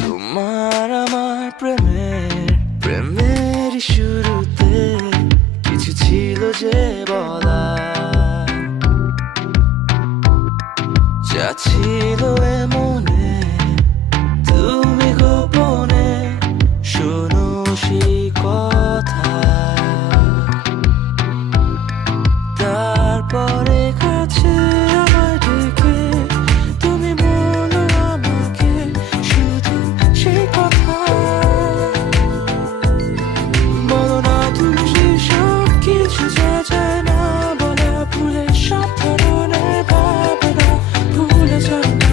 তোমার আমার প্রেমের শুরুতে কিছু ছিল যে বলা, যা ছিল মনে তুমি গোপনে শোনো সেই কথা। তারপরে কাছে আমার ডেকে তুমি বলো আমাকে শুধু সেই কথা। বলো না তুমি সব কিছু যা যায় না বলা, ভুলে সব ধরনের ভাবনা ভুলে যাও না।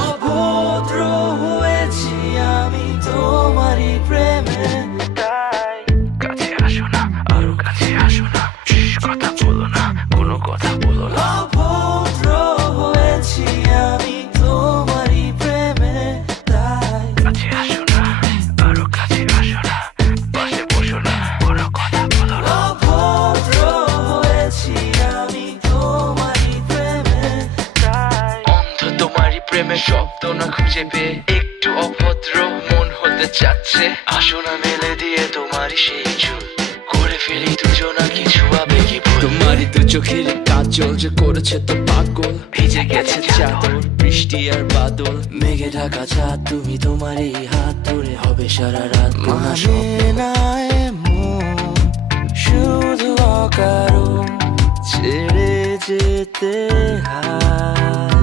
অভদ্র হয়েছি আমি তোমারই প্রেমে, তাই কাছে আসো না, আরো কাছে আসো না, কথা বলো না, কোনো কথা বলো না। অভদ্র হয়েছি আমি তোমারই প্রেমে, তাই কাছে আসো না, আরো কাছে আসো না, পাশে বসো না, কোনো কথা বলো না। অভদ্র হয়েছি আমি তোমারই প্রেমে, তাই অন্ধ তোমারই প্রেমে শব্দ না খুঁজে পেয়ে একটু অভদ্র মন হতে চাচ্ছে। আসো না মেলে দিয়ে তোমারই সেই চুল, করে ফেলি দুজনা কিছু আবেগী ভুল। তোমারই দু চোখের কাজল যে করেছে তো পাগল, ভিজে গেছে চাদর বৃষ্টি আর বাদল, মেঘে ঢাকা চাঁদ তুমি তোমারই হাত ধরে হবে সারা রাত। মানে না এমন শুধু অকারণ ছেড়ে যেতে হয়।